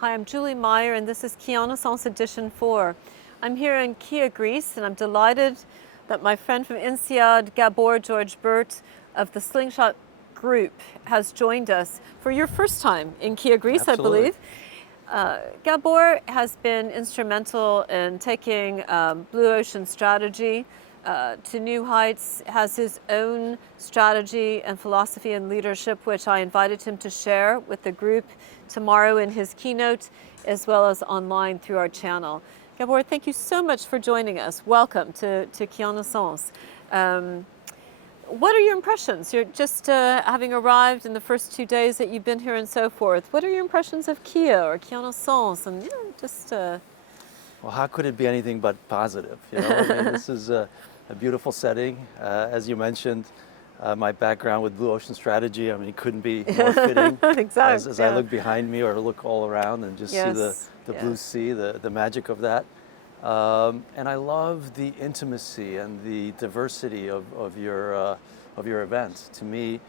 Hi, I'm Julie Meyer, and this is Keanaissance Edition 4. I'm here in Kia, Greece, and I'm delighted that my friend from INSEAD, Gabor Burt of the Slingshot Group, has joined us for your first time in Kia, Greece, Absolutely. I believe. Gabor has been instrumental in taking Blue Ocean strategy to new heights, has his own strategy and philosophy and leadership, which I invited him to share with the group tomorrow in his keynote, as well as online through our channel. Gabor, thank you so much for joining us. Welcome to Keanaissance. What are your impressions? You're just having arrived in the first 2 days that you've been here and so forth. What are your impressions of Kia or Keanaissance? And just. Well, how could it be anything but positive? I mean, this is a beautiful setting. As you mentioned, my background with Blue Ocean strategy, I mean, it couldn't be more fitting. Exactly. As I look behind me or look all around and just see the blue sea, the magic of that. And I love the intimacy and the diversity of your event. To me,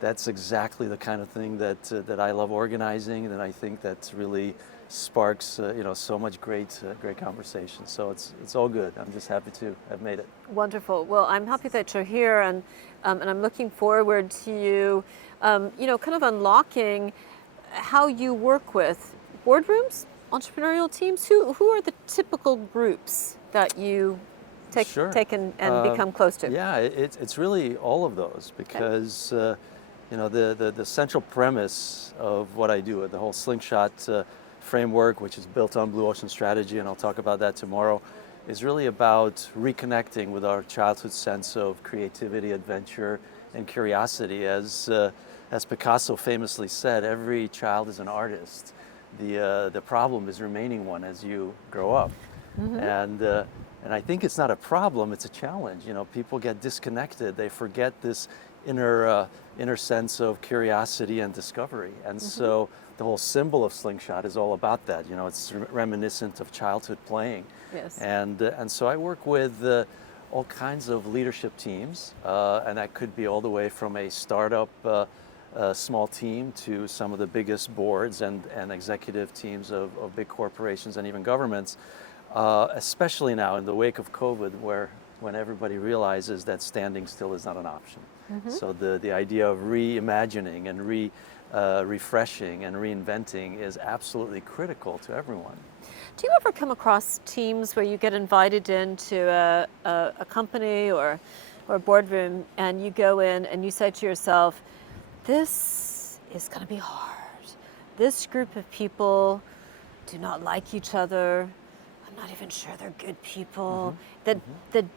that's exactly the kind of thing that I love organizing, and I think that's really sparks so much great conversation. So it's all good. I'm just happy to have made it. Wonderful. Well, I'm happy that you're here, and I'm looking forward to you, kind of unlocking how you work with boardrooms, entrepreneurial teams. Who are the typical groups that you take and become close to? Yeah, it's really all of those, because the central premise of what I do, the whole Slingshot framework, which is built on Blue Ocean strategy, and I'll talk about that tomorrow, is really about reconnecting with our childhood sense of creativity, adventure, and curiosity. As Picasso famously said, every child is an artist. The problem is remaining one as you grow up. Mm-hmm. And I think it's not a problem, it's a challenge. People get disconnected. They forget this inner sense of curiosity and discovery. And so the whole symbol of Slingshot is all about that. It's reminiscent of childhood playing. Yes. And so I work with all kinds of leadership teams, and that could be all the way from a startup small team to some of the biggest boards and executive teams of big corporations and even governments, especially now in the wake of COVID, when everybody realizes that standing still is not an option. Mm-hmm. So the idea of reimagining and refreshing and reinventing is absolutely critical to everyone. Do you ever come across teams where you get invited into a company or a boardroom, and you go in and you say to yourself, this is going to be hard. This group of people do not like each other. I'm not even sure they're good people. The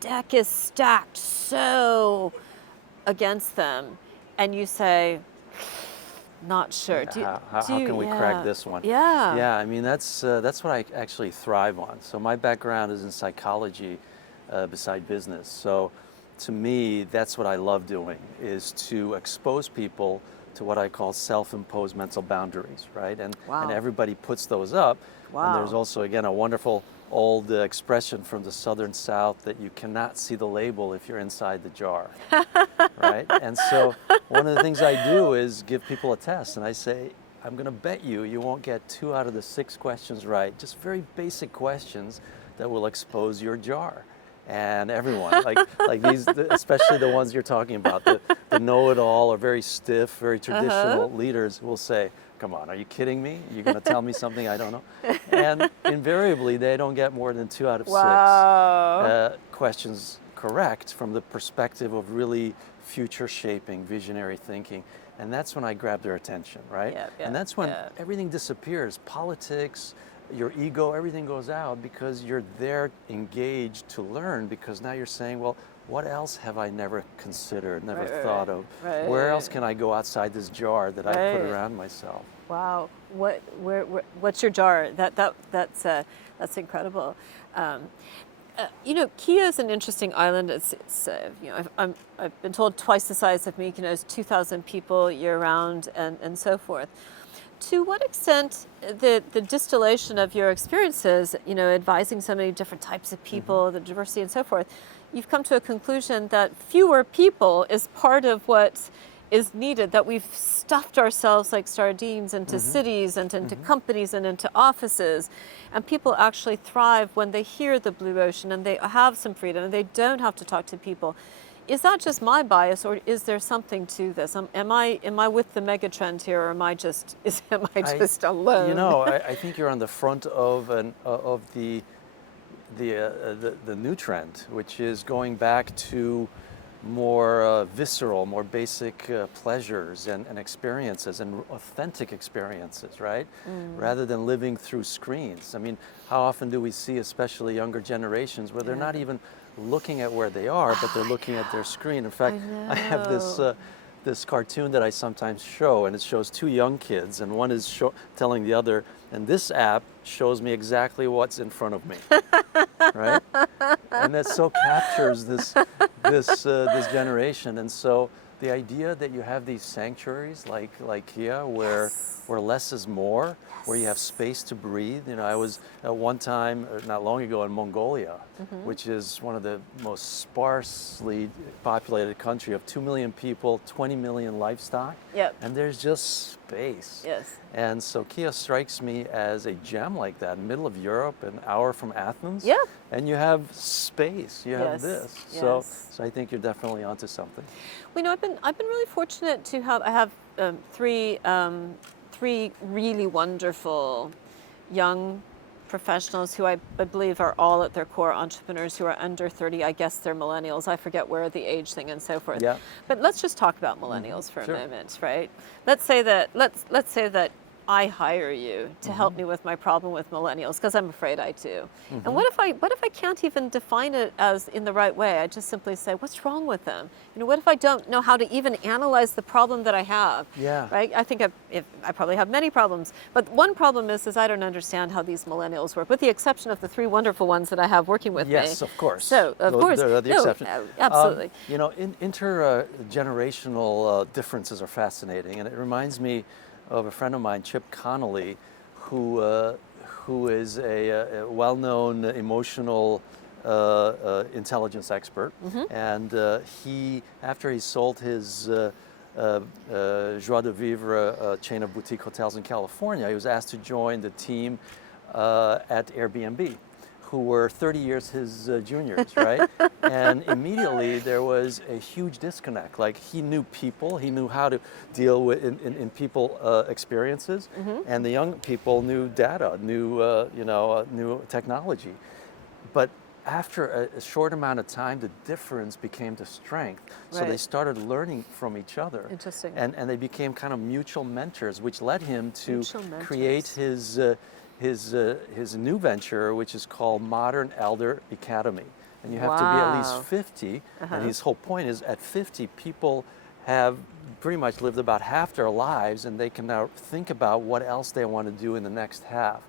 deck is stacked so against them, and you say, not sure. How can we crack this one? Yeah. I mean, that's what I actually thrive on. So my background is in psychology, beside business. So to me, that's what I love doing, is to expose people to what I call self-imposed mental boundaries, right? And everybody puts those up. Wow. And there's also, again, a wonderful old expression from the Southern South that you cannot see the label if you're inside the jar, right? And so one of the things I do is give people a test, and I say, I'm going to bet you won't get 2 out of the 6 questions right, just very basic questions that will expose your jar. And everyone, like these, especially the ones you're talking about, the know-it-all or very stiff, very traditional leaders will say, come on, are you kidding me? You're going to tell me something I don't know? And invariably, they don't get more than 2 out of 6 questions correct from the perspective of really future-shaping, visionary thinking. And that's when I grab their attention, right? And that's when everything disappears. Politics, your ego, everything goes out, because you're there engaged to learn, because now you're saying, well, what else have I never considered, never thought of? Where else can I go outside this jar that I put around myself? Wow. What's your jar? That's incredible. Kia is an interesting island. I've been told twice the size of Mykonos, 2,000 people year round, and so forth. To what extent the distillation of your experiences, advising so many different types of people, the diversity and so forth, you've come to a conclusion that fewer people is part of what is needed, that we've stuffed ourselves like sardines into Mm-hmm. cities and into companies and into offices. And people actually thrive when they hear the blue ocean and they have some freedom and they don't have to talk to people. Is that just my bias, or is there something to this? Am I with the mega trend here, or am I just alone? I think you're on the front of the new trend, which is going back to more visceral, more basic pleasures and experiences and authentic experiences, right? Rather than living through screens. I mean, how often do we see, especially younger generations, where they're not even looking at where they are, but they're looking at their screen. In fact, I have this cartoon that I sometimes show, and it shows two young kids, and one is telling the other, and this app shows me exactly what's in front of me, right? And that so captures this generation. And so the idea that you have these sanctuaries like Kia, where less is more, where you have space to breathe. I was at one time, not long ago, in Mongolia, which is one of the most sparsely populated country of 2 million people, 20 million livestock. Yep. And there's just space. Yes. And so Kia strikes me as a gem like that, middle of Europe, an hour from Athens. Yeah. And you have space. You have Yes. this. Yes. So I think you're definitely onto something. Well, I've been really fortunate to have three really wonderful young professionals who I believe are all at their core entrepreneurs who are under 30. I guess they're millennials. I forget where the age thing and so forth. Yeah. But let's just talk about millennials for Sure. a moment, right? Let's say that I hire you to help me with my problem with millennials, because I'm afraid I do. And what if I can't even define it as in the right way? I just simply say, what's wrong with them? What if I don't know how to even analyze the problem that I have? Yeah. Right? I think I probably have many problems, but one problem is I don't understand how these millennials work, with the exception of the three wonderful ones that I have working with me. Yes, of course. So of course, They're the exception. Absolutely. Intergenerational differences are fascinating, and it reminds me of a friend of mine, Chip Connolly, who is a well-known emotional intelligence expert. And after he sold his Joie de Vivre chain of boutique hotels in California, he was asked to join the team at Airbnb, who were 30 years his juniors, right? And immediately there was a huge disconnect. Like, he knew people, he knew how to deal with in people experiences, and the young people knew data, knew technology. But after a short amount of time, the difference became the strength. So they Right. started learning from each other. Interesting. And they became kind of mutual mentors, which led him to Mutual mentors. create his new venture, which is called Modern Elder Academy. And you have to be at least 50. And his whole point is, at 50, people have pretty much lived about half their lives, and they can now think about what else they want to do in the next half.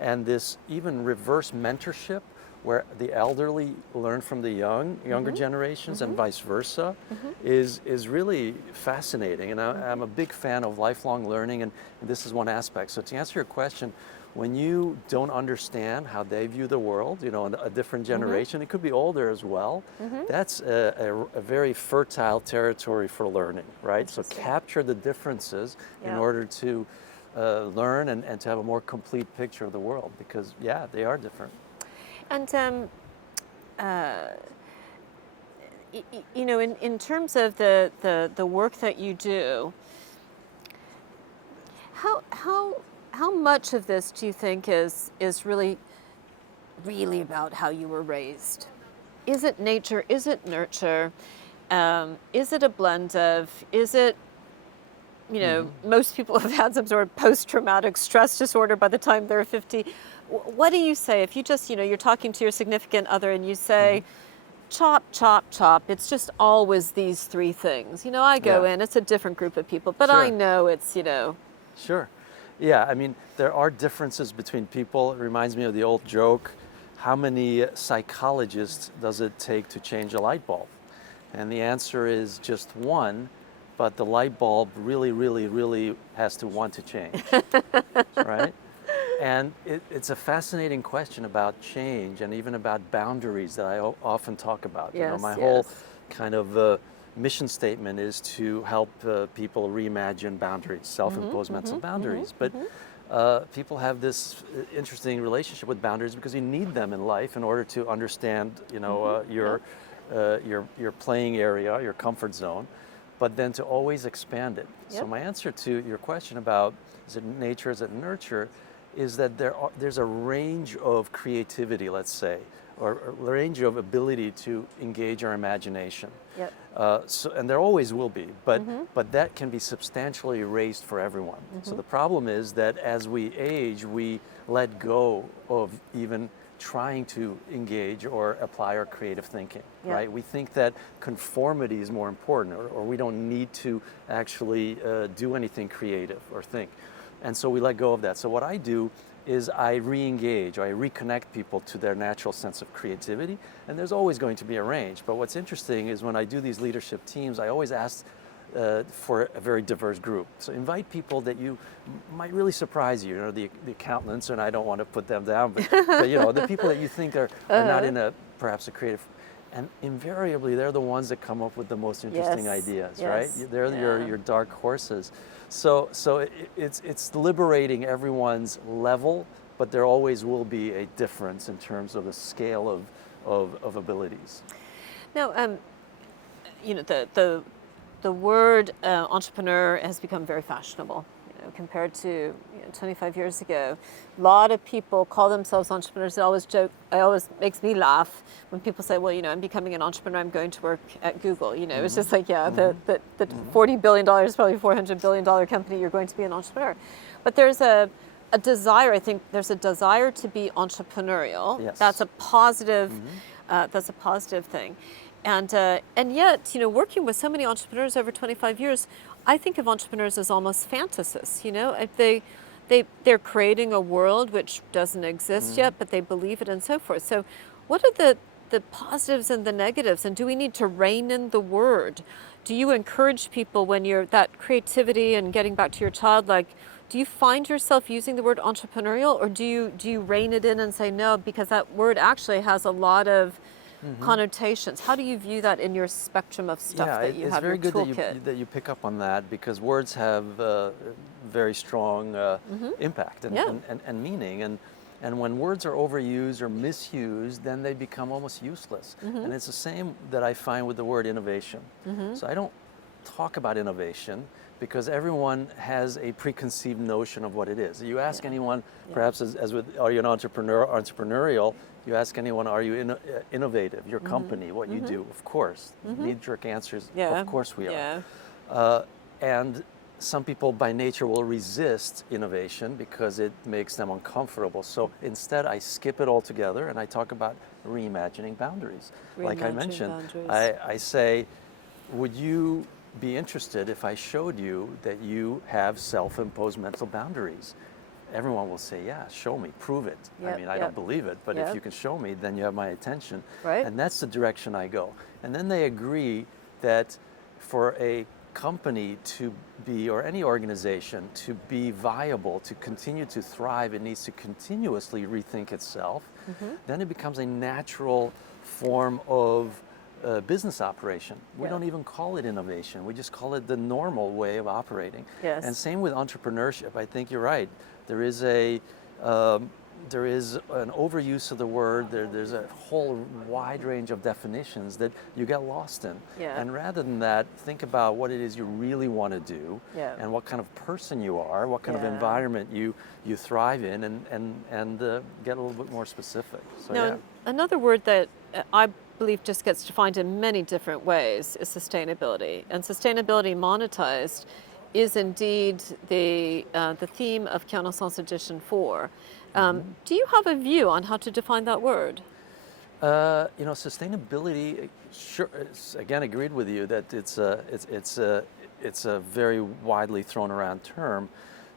And this even reverse mentorship, where the elderly learn from the younger generations and vice versa, is really fascinating. And I'm a big fan of lifelong learning, and this is one aspect. So to answer your question, when you don't understand how they view the world, a different generation, it could be older as well, that's a very fertile territory for learning, right? So capture the differences in order to learn and to have a more complete picture of the world, because, they are different. And in terms of the work that you do, how much of this do you think is really about how you were raised? Is it nature? Is it nurture? Is it a blend of? Is it most people have had some sort of post-traumatic stress disorder by the time they're 50. What do you say if you just, you're talking to your significant other and you say, chop, chop, chop, it's just always these three things. I go in, it's a different group of people, but I know it's, Sure. Yeah, I mean, there are differences between people. It reminds me of the old joke, how many psychologists does it take to change a light bulb? And the answer is just one, but the light bulb really, really, really has to want to change, right? And it's a fascinating question about change and even about boundaries that I often talk about. Yes, My whole kind of mission statement is to help people reimagine boundaries, self-imposed mental boundaries. But people have this interesting relationship with boundaries because you need them in life in order to understand, your playing area, your comfort zone, but then to always expand it. So my answer to your question about is it nature, is it nurture, is that there's a range of creativity, let's say, or a range of ability to engage our imagination. Yep. And there always will be, but that can be substantially erased for everyone. So the problem is that as we age, we let go of even trying to engage or apply our creative thinking, right? We think that conformity is more important, or we don't need to actually do anything creative or think. And so we let go of that. So what I do is I re-engage, or I reconnect people to their natural sense of creativity, and there's always going to be a range. But what's interesting is when I do these leadership teams, I always ask for a very diverse group. So invite people that you might really surprise you. You know, the accountants, and I don't want to put them down, but the people that you think are not in perhaps a creative, and invariably they're the ones that come up with the most interesting ideas, right? They're your dark horses. So it's liberating everyone's level, but there always will be a difference in terms of the scale of abilities. Now, the word entrepreneur has become very fashionable, compared to 25 years ago. A lot of people call themselves entrepreneurs. I always joke, it always makes me laugh when people say, well, I'm becoming an entrepreneur, I'm going to work at Google. It's just like, the $40 billion, probably $400 billion company, you're going to be an entrepreneur. But there's a desire, I think there's a desire to be entrepreneurial. Yes. That's a positive, that's a positive thing. And yet, working with so many entrepreneurs over 25 years, I think of entrepreneurs as almost fantasists. They're creating a world which doesn't exist yet, but they believe it and so forth. So what are the positives and the negatives? And do we need to rein in the word? Do you encourage people when you're that creativity and getting back to your childlike, do you find yourself using the word entrepreneurial, or do you rein it in and say no, because that word actually has a lot of connotations? How do you view that in your spectrum of stuff that you have, your toolkit? It's very good that you pick up on that, because words have very strong impact and meaning. And when words are overused or misused, then they become almost useless. And it's the same that I find with the word innovation. So I don't talk about innovation because everyone has a preconceived notion of what it is. You ask anyone, perhaps as with, are you an entrepreneur, entrepreneurial? You ask anyone, are you innovative? Your company, what you do? Of course. Knee-jerk answers, of course we are. And some people by nature will resist innovation because it makes them uncomfortable. So instead I skip it altogether and I talk about reimagining boundaries. Like I mentioned, I say, would you be interested if I showed you that you have self-imposed mental boundaries? Everyone will say, yeah, show me, prove it. I don't believe it, but if you can show me, then you have my attention. Right. And that's the direction I go. And then they agree that for a company to be, or any organization to be viable, to continue to thrive, it needs to continuously rethink itself. Then it becomes a natural form of business operation. We don't even call it innovation. We just call it the normal way of operating. Yes. And same with entrepreneurship. I think you're right. There is an overuse of the word. There's a whole wide range of definitions that you get lost in. And rather than that, think about what it is you really want to do, and what kind of person you are, what kind of environment you thrive in, and get a little bit more specific. So now, another word that I believe just gets defined in many different ways is sustainability. And sustainability monetized is indeed the theme of Keanaissance Edition 4. Do you have a view on how to define that word? Sustainability, sure, again, agreed with you that it's a very widely thrown around term.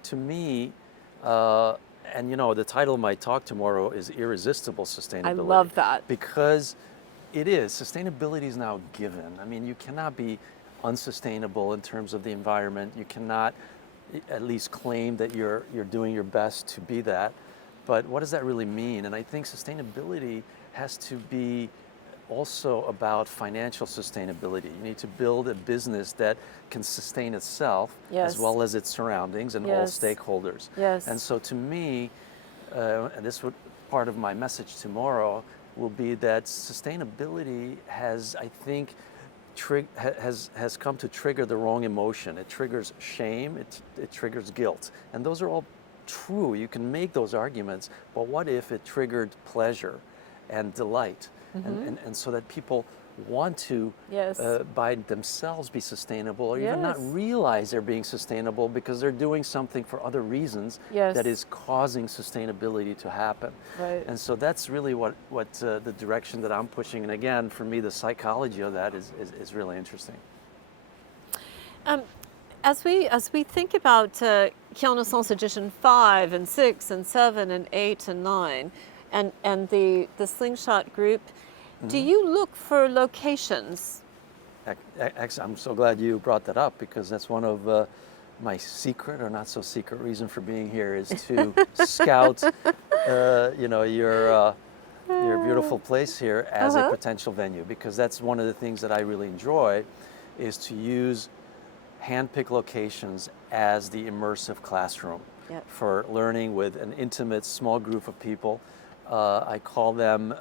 To me, and the title of my talk tomorrow is Irresistible Sustainability. I love that. Because it is. Sustainability is now given. I mean, you cannot be unsustainable in terms of the environment. You cannot at least claim that you're doing your best to be that. But what does that really mean? And I think sustainability has to be also about financial sustainability. You need to build a business that can sustain itself Yes. as well as its surroundings and all Yes. stakeholders. Yes. And so to me, and this would part of my message tomorrow will be that sustainability has, I think, has come to trigger the wrong emotion. It triggers shame, it triggers guilt. And those are all true. You can make those arguments, but what if it triggered pleasure and delight? And so that people want to, Yes. by themselves, be sustainable, or even not Yes. realize they're being sustainable because they're doing something for other reasons Yes. that is causing sustainability to happen. Right. And so that's really what the direction that I'm pushing. And again, for me, the psychology of that is really interesting. As we think about Keanaissance edition 5 and 6 and 7 and 8 and 9 and the Slingshot group, do you look for locations? I'm so glad you brought that up, because that's one of my secret or not so secret reason for being here is to scout, your beautiful place here as a potential venue, because that's one of the things that I really enjoy, is to use hand-picked locations as the immersive classroom for learning with an intimate small group of people. I call them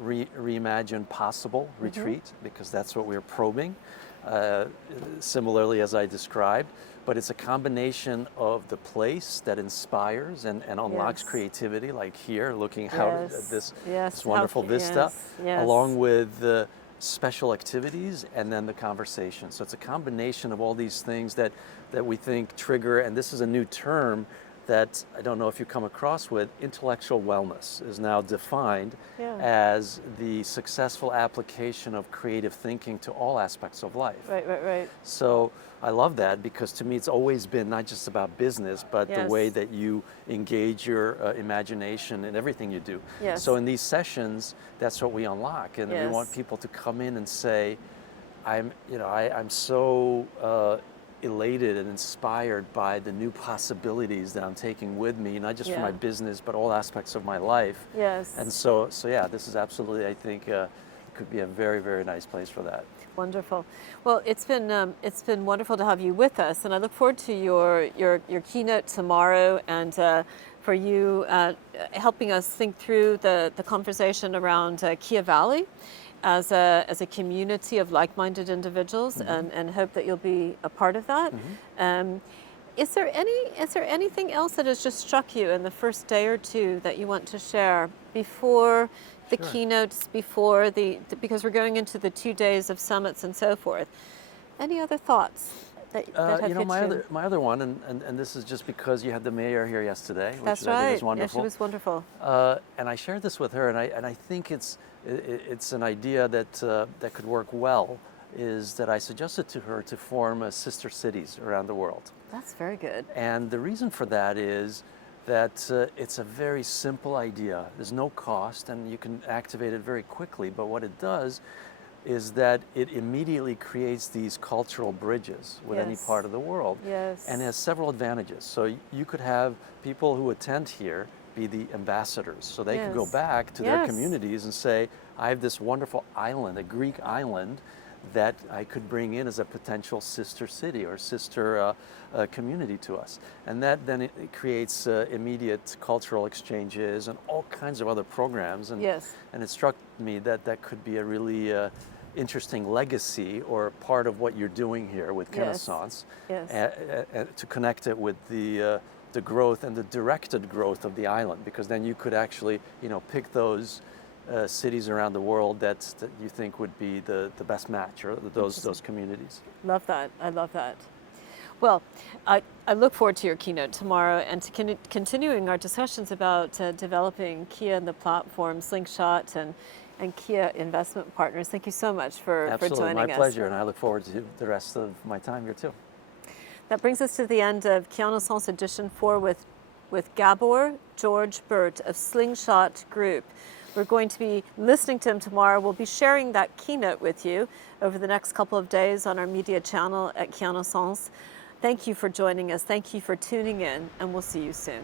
Reimagine Possible Retreat, because that's what we're probing, similarly as I described. But it's a combination of the place that inspires and unlocks creativity, like here, looking out at this wonderful vista, along with the special activities and then the conversation. So it's a combination of all these things that we think trigger, and this is a new term that I don't know if you come across with. Intellectual wellness is now defined as the successful application of creative thinking to all aspects of life. Right. So I love that, because to me it's always been not just about business, but the way that you engage your imagination in everything you do. Yes. So in these sessions, that's what we unlock, and we want people to come in and say, I'm so elated and inspired by the new possibilities that I'm taking with me, not just for my business, but all aspects of my life. Yes. And so yeah, this is absolutely, I think, could be a very, very nice place for that. Wonderful. Well, it's been wonderful to have you with us, and I look forward to your keynote tomorrow, and for you helping us think through the conversation around Kia Valley as a community of like-minded individuals, and hope that you'll be a part of that. Is there anything else that has just struck you in the first day or two that you want to share before the keynotes, before because we're going into the 2 days of summits and so forth? Any other thoughts that have hit you? My other one, and this is just because you had the mayor here yesterday, which That's I right. think was wonderful. Yeah, she was wonderful. And I shared this with her, and I think it's an idea that could work well. Is that I suggested to her to form sister cities around the world. That's very good. And the reason for that is that it's a very simple idea. There's no cost, and you can activate it very quickly. But what it does is that it immediately creates these cultural bridges with any part of the world. Yes. And it has several advantages. So you could have people who attend here be the ambassadors. So they could go back to their communities and say, I have this wonderful island, a Greek island, that I could bring in as a potential sister city or sister community to us. And that then it creates immediate cultural exchanges and all kinds of other programs. And, and it struck me that that could be a really interesting legacy or part of what you're doing here with Keanaissance, to connect it with the growth and the directed growth of the island, because then you could actually pick those cities around the world that you think would be the best match, or those communities. Love that. I love that. Well, I look forward to your keynote tomorrow and to continuing our discussions about developing Kia and the platform Slingshot and Kia Investment Partners. Thank you so much for joining us. Absolutely, my pleasure, and I look forward to the rest of my time here too. That brings us to the end of Keanaissance Edition 4 with Gabor George Burt of Slingshot Group. We're going to be listening to him tomorrow. We'll be sharing that keynote with you over the next couple of days on our media channel at Keanaissance. Thank you for joining us. Thank you for tuning in, and we'll see you soon.